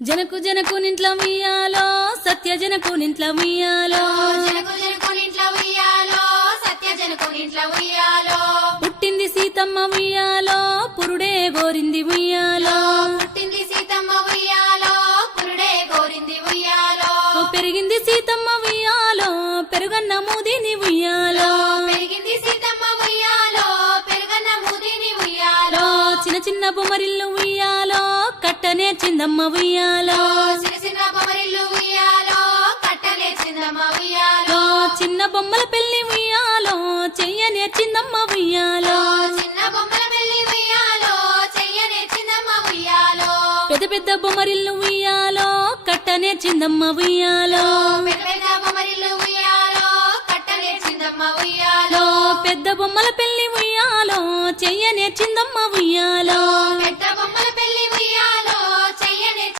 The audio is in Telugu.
జనకు జనకు నింట్ల ఉయ్యాలో సత్య జనకు నింట్ల ఉయ్యాలో జనకు జనకు నింట్ల ఉయ్యాలో సత్య జనకు నింట్ల ఉయ్యాలో పుట్టింది సీతమ్మ ఉయ్యాలో పురుడే గోరింది ఉయ్యాలో పుట్టింది సీతమ్మ ఉయ్యాలో పురుడే గోరింది ఉయ్యాలో పెరిగింది సీతమ్మ ఉయ్యాలో పెరుగన్న మూదిని ఉయ్యాలో పెరిగింది సీతమ్మ ఉయ్యాలో పెరుగన్న మూదిని ఉయ్యాలో చిన్న చిన్న బొమ్మరిల్లు ఉయ్యాలో కట్టనే చిందమ్మ ఉయ్యాలో చిన్న చిన్న బొమ్మరిల్లు ఉయ్యాలో కట్టనే చిందమ్మ ఉయ్యాలో చిన్న బొమ్మల పెళ్లి ఉయ్యాలో చెయ్యనే చిందమ్మ ఉయ్యాలో చిన్న బొమ్మల పెళ్లి ఉయ్యాలో చెయ్యనే చిందమ్మ ఉయ్యాలో పెద్ద పెద్ద బొమ్మరిల్లు ఉయ్యాలో కట్టనే చిందమ్మ ఉయ్యాలో పెద్ద పెద్ద బొమ్మరిల్లు ఉయ్యాలో కట్టనే చిందమ్మ ఉయ్యాలో పెద్ద బొమ్మల పెళ్లి ఉయ్యాలో చెయ్యనే చిందమ్మ ఉయ్యాలో పెద్ద బొమ్మల పెళ్లి